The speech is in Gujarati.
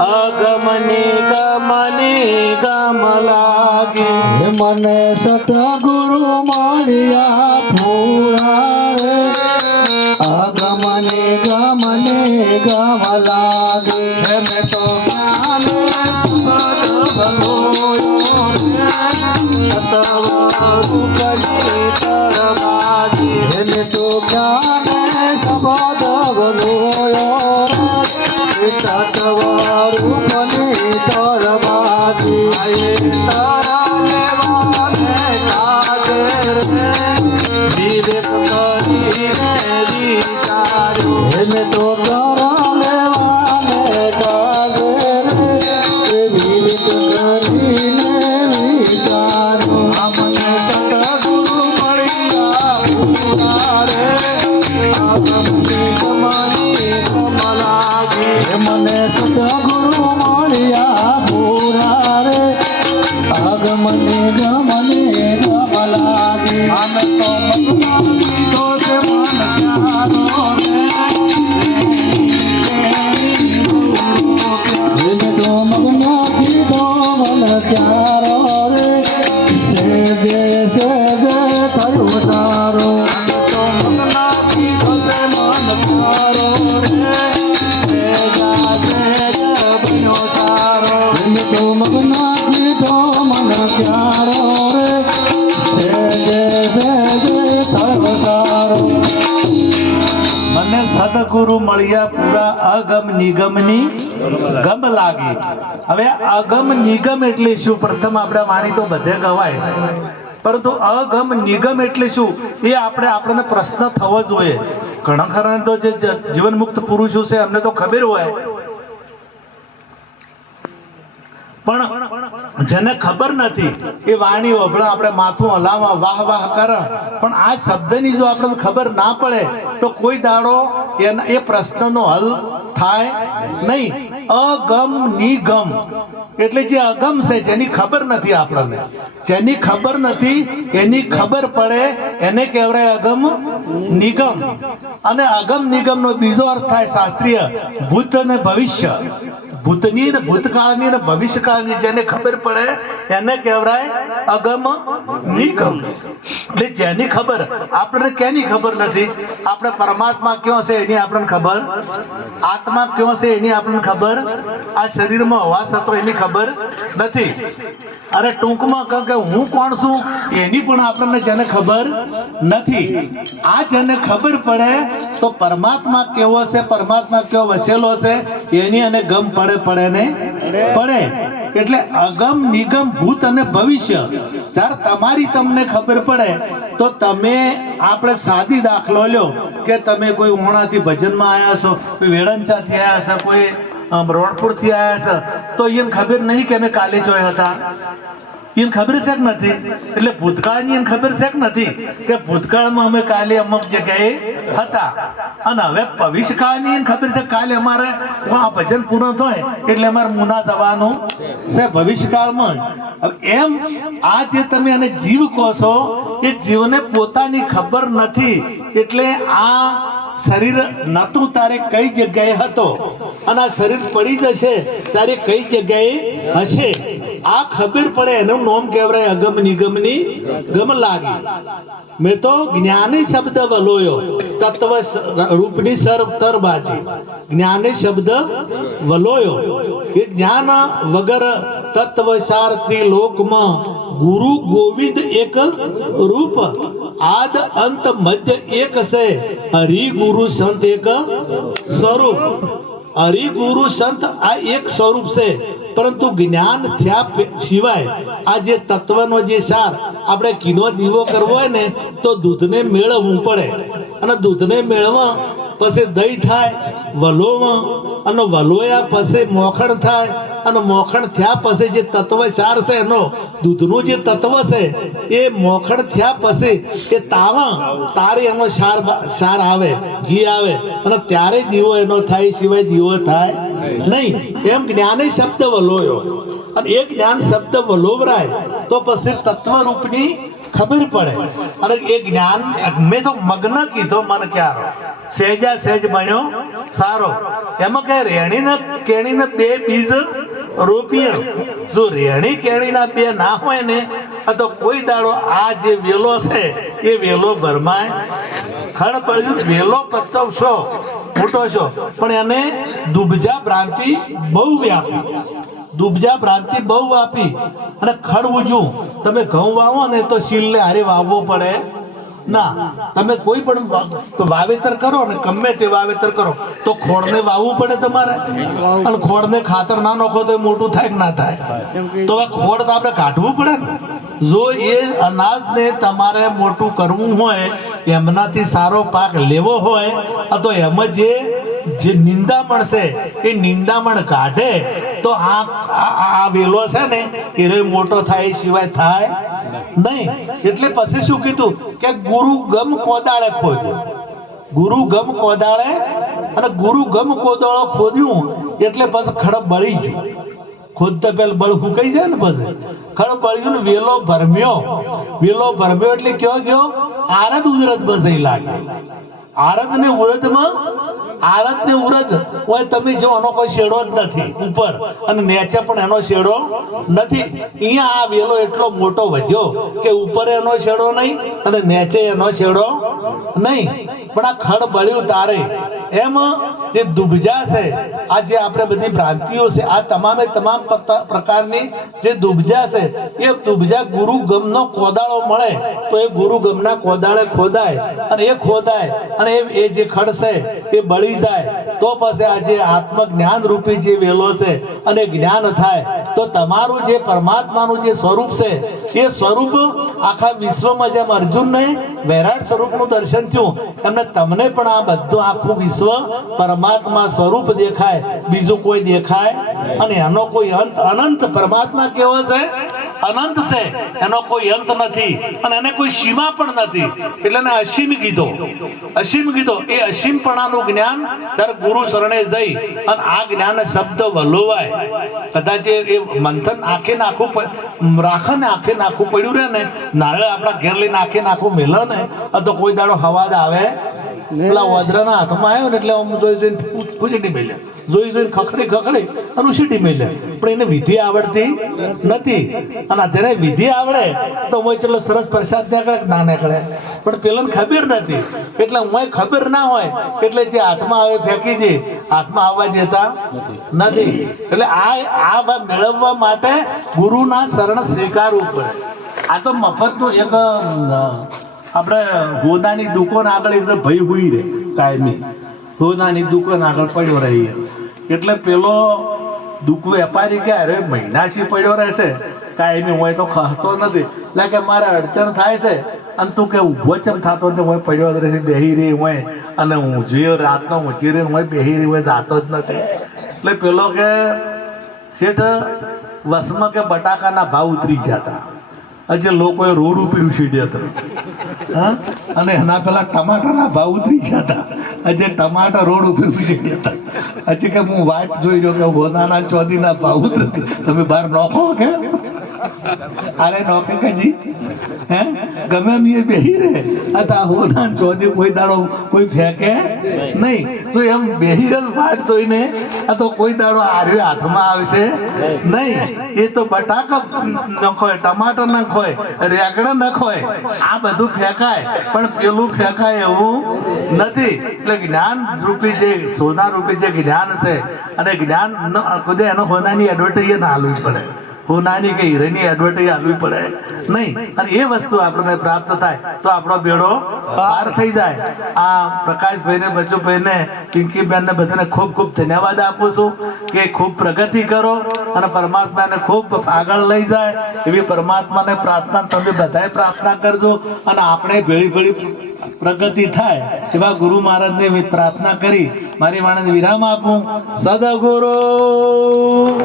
અગમની ગમની ગમ લાગી મને સતગુરુ મળ્યા પૂરા આગમને ગમને ગમ લાગે મેં તો જ્ઞાન એને તો જ્ઞાન શબ્દ બોલોયો તત્વરૂપ ને તરબાજી તારા લેવાને કાજર વિવેક કરીને વિચાર્યો એને તો તારા લેવાને કાગે વિવેક કરીને વિચારો અમને સતગુરુ મળ્યા પૂરા રે અગમની ગમની ગમ લાગી મને સતગુરુ મળ્યા પૂરા રે આગમને ગમને ગમ લાગી અમે તો તો છે મન ચારો એને તો મગનો કીધો મન ત્યારો રે સેજે સેજે થયું તારો તો મગના પીઠો છે મન ચારો રે જા બન્યો તારો એને તો મગનો કીધો મન ત્યારો રે સેજે સેજે થયું તારો મને સદગુરુ મળ્યા પૂરા અગમ નિગમની ગમ લાગી. હવે અગમ નિગમ એટલે શું? પ્રથમ આપણે વાણી તો બધે ગવાય છે, પરંતુ અગમ નિગમ એટલે શું એ આપણને પ્રશ્ન થવો જોઈએ. ઘણા ખરા તો જે જીવન મુક્ત પુરુષો છે એમને તો ખબર હોય, પણ જેને ખબર નથી એ વાણી ઓભળા આપણે માથું હલાવા વાહ વાહ કરે, પણ આ શબ્દની જો આપણને ખબર ના પડે તો કોઈ દાડો એ પ્રશ્નનો હલ થાય નહીં. અગમ નિગમ એટલે જે અગમ છે, જેની ખબર નથી આપણને, જેની ખબર નથી એની ખબર પડે એને કહેવાય અગમ નિગમ. અને અગમ નિગમનો બીજો અર્થ થાય શાસ્ત્રીય ભૂત અને ભવિષ્ય. ભૂતની ને ભૂતકાળની ને ભવિષ્યકાળની જેને ખબર પડે એને કહેવાય અગમ નિગમ. એટલે જેની ખબર આપણને કેની ખબર નથી? આપણે પરમાત્મા ક્યાં છે એની આપણને ખબર, આત્મા ક્યાં છે એની આપણને ખબર, આ શરીરમાં હવા સતો એની ખબર નથી. અરે ટૂંકમાં કહું કે હું કોણ છું એની પણ આપણને જેને ખબર નથી. આ જેને ખબર પડે તો પરમાત્મા કેવો છે, પરમાત્મા કેવો વસેલો છે એની અને ગમ પડે ને પડે. એટલે અગમ નિગમ ભૂત અને ભવિષ્ય જ્યારે તમારી તમને ખબર પડે તો તમે આપણે સાદી દાખલો લ્યો કે તમે કોઈ ઉમણાથી ભજનમાં આવ્યા છો, કોઈ વેળંચાથી આવ્યા છો, કોઈ રોણપુરથી આવ્યા છો, તો એને ખબર નહીં કે અમે કાલે જોયા હતા. એને ખબર છે કે નથી? એટલે ભૂતકાળની એને ખબર છે કે નથી કે ભૂતકાળમાં અમે કાલે અમુક જગ્યાએ હતા, અને હવે ભવિષ્યકાળની એને ખબર છે કાલે અમારે આ ભજન પૂર્ણ થાય એટલે અમારે મુના જવાનું છે ભવિષ્યકાળમાં. એમ આ જે તમે એને જીવ કહો છો એ જીવને પોતાની ખબર નથી. એટલે આ શરીર નતું તારે કઈ જગ્યાએ હતો, અને આ શરીર પડી જશે ત્યારે કઈ જગ્યાએ હશે, આ ખબર પડે એનું નામ કહેવાય અગમ નિગમની ગમ લાગી. મેં તો જ્ઞાની શબ્દ વલોયો તત્વ રૂપની તરબાજી. જ્ઞાની શબ્દ વલોયો એ જ્ઞાન વગર તત્વ સાર ત્રિલોકમાં ગુરુ ગોવિંદ એક રૂપ, આદ અંત મધ્ય એક છે, હરિ ગુરુ સંત એક સ્વરૂપ. હરિ ગુરુ સંત આ એક સ્વરૂપ છે, પરંતુ જ્ઞાન થયા સિવાય આ જે તત્વનો જે સાર આપણે કીનો દીવો કરવો હોય ને તો દૂધને મેળવવું પડે, અને દૂધને મેળવવા પછી દહીં થાય વલોવા, અને વલોયા પછી મોખણ થાય, અને મોખણ થયા પછી જે તત્વ સાર છે એનો દૂધનું જે તત્વ છે એ મોખણ થયા પછી એ તારે એનો સાર આવે, ઘી આવે, અને ત્યારે દીવો એનો થાય, સિવાય દીવો થાય નહીં. એમ જ્ઞાને શબ્દ વલોયો, અને એ જ્ઞાન શબ્દ વલોવરાય તો પછી તત્વ રૂપની ખબર પડે. અને એ જ્ઞાન મેં તો મગ્ન કીધો મન ક્યારો, સહેજા સહેજ બન્યો સારો. એમાં કઈ રેણી ને કેણી ને બે બીજ રોપીએ. જો રેણી કેણી ના બે ના હોય ને તો કોઈ દાડો આ જે વેલો છે એ વેલો ભરમાય. ખડ પડ્યું વેલો પત્તો છો મોટો છો, પણ એને દુબજા ભ્રાંતિ બહુ વ્યાપી, દુબજા ભ્રાંતિ બહુ વાપી. અને ખડ ઉજવું, તમે ઘઉં વાવો ને તો શીલને હારે વાવવો પડે ના. તમે કોઈ પણ વાવેતર કરો ને, ગમે તે વાવેતર કરો તો ખોળને વાવવું પડે તમારે. અને ખોળને ખાતર ના નાખો તો એ મોટું થાય કે ના થાય? તો આ ખોળ તો આપણે કાઢવું પડે ને. જો એ અનાજને તમારે મોટું કરવું હોય, એમનાથી સારો પાક લેવો હોય તો એમાં જે નિંદામણ છે એ નિંદામણ કાઢે તો આ વેલો છે ને એ મોટો થાય, એ સિવાય થાય નહીં. એટલે પછી શું કીધું કે ગુરુ ગમ કોદાળે ખોદ્યો, ગુરુ ગમ કોદાળે. અને ગુરુ ગમ કોદાળો ખોદ્યું એટલે પછી ખડ બળી ગયું. ખોદતા પેલા બળ ફૂંકાઈ જાય ને, પછી ખડ બળ્યું ને વેલો ભરમ્યો. વેલો ભરમ્યો એટલે કયો ગયો આરદ ઉદરદ બસાઈ લાગે. આરદ ને ઉરદમાં, આરદ ને ઉરદ હોય તમે જો એનો કોઈ શેડો જ નથી ઉપર, અને નીચે પણ એનો શેડો નથી. અહીંયા આ વેલો એટલો મોટો વધ્યો કે ઉપર એનો શેડો નહીં અને નીચે એનો શેડો નહીં. પણ આ ખડ બળ્યું તારે એમ જે દુબજા છે, આ જે આપણે બધી ભ્રાંતિઓ છે, આ તમામે તમામ પ્રકારની જે દુબજા છે એ દુબજા ગુરુ ગમનો કોદાળો મળે તો એ ગુરુ ગમના કોદાળે ખોદાય. અને એ ખોદાય અને એ જે ખડ છે એ બળી જાય તો પછી આ જે આત્મજ્ઞાન રૂપી જે વેલો છે અને જ્ઞાન થાય તો તમારું જે પરમાત્માનું જે સ્વરૂપ છે એ સ્વરૂપ આખા વિશ્વમાં જેમ અર્જુનને વૈરાટ સ્વરૂપનું દર્શન થયું, એમને તમને પણ આ બધું આખું વિશ્વ પરમાત્મા સ્વરૂપ દેખાય, બીજું કોઈ દેખાય. અને એનો કોઈ અંત, અનંત પરમાત્મા કેવો છે? અનંત છે, એનો કોઈ અંત નથી અને એને કોઈ સીમા પણ નથી. એટલે એને અસીમ કીધો, અસીમ કીધો. એ અસીમપણાનું જ્ઞાન ત્યારે ગુરુ શરણે જઈ અને આ જ્ઞાન શબ્દ વલોવાય. કદાચ એ મંથન આખે નાખું રાખે ને, આખે નાખું પડ્યું રહે ને, નાળે આપણા ઘેર લઈને આખે નાખું મેલે ને તો કોઈ દાડો હવાદ આવે. પેલા વદ્રના હાથમાં આવ્યો ને એટલે આમ જોઈ જોઈને પૂછી મેલે, જોઈ જોઈને ખખડી અને ઉછીટી મેલે. પણ એને વિધિ આવડતી નથી. અને જેને વિધિ આવડે તો હું ચલો સરસ પ્રસાદ નીકળે ના નીકળે, પણ પેલાને ખબર નથી. એટલે હું ખબર ના હોય એટલે જે હાથમાં આવે ફેંકી દે, હાથમાં આવવા દેતા નથી. એટલે આ મેળવવા માટે ગુરુના શરણ સ્વીકારવું પડે. આ તો મફતનું એક આપણે હોદાની દુકાન આગળ એક ભાઈ હુઈ રે કાયમી, હોદાની દુકાન આગળ પડ્યો રહી. એટલે પેલો વેપારી કે અરે મહિનાથી પડ્યો રહેશે કાયમી, હોય તો ખાતો નથી. એટલે કે મારે અડચણ થાય છે અને તું કે ઊભો ચમ થતો ને હોય પડ્યો જ રહેશે, બેહી રહી હોય અને ઊંઝીઓ રાતનો ઊંચી રહી હોય, બેહી રહી હોય, જાતો જ નથી. એટલે પેલો કે શેઠ વસમાં કે બટાકાના ભાવ ઉતરી ગયા હતા, હજી લોકોએ રોડ ઉપર ઉછીડ્યા હતા. અને એના પેલા ટમાટરના ભાવ ઉતરી ગયા હતા, હજી ટમાટર રોડ ઉપર ઉછીડ્યા હતા. હજી કે હું વાટ જોઈ રહ્યો કે હોનાના ચોદીના ભાવ ઉતરે, તમે બહાર નોખો કે અરે નોખે કે જી હે ગમે એમ એ બેહી રહે. આ હોના ચોદી કોઈ દાડો કોઈ ફેંકે નહીં. તો એમ બેહી રહે વાટ જોઈને આ તો કોઈ દાડો આર્યો હાથમાં આવશે નહીં. એ તો બટાકા નખોય, ટમાટર નખોય, રેગડા નખોય, આ બધું ફેંકાય, પણ પેલું ફેંકાય એવું નથી. એટલે જ્ઞાન રૂપી જે સોના રૂપી જે જ્ઞાન છે, અને જ્ઞાન ખુદે એનો હોનાની એડવર્ટાઈઝ ના હાલવી પડે, હોનાની કે હીરાની એડવર્ટાઈઝ હાલવી પડે નહીં. અને એ વસ્તુ આપણને પ્રાપ્ત થાય તો આપણો બેડો પાર થઈ જાય. આ પ્રકાશભાઈને, બચુભાઈને, પિંકીબેનને બધાને ખૂબ ખૂબ ધન્યવાદ આપું છું કે ખૂબ પ્રગતિ કરો અને પરમાત્માને ખૂબ આગળ લઈ જાય એવી પરમાત્માને પ્રાર્થના તમે બધાએ પ્રાર્થના કરજો. અને આપણે ભેળી ભેળી પ્રગતિ થાય એવા ગુરુ મહારાજને પ્રાર્થના કરી મારી વાણીને વિરામ આપું. સદગુરુ.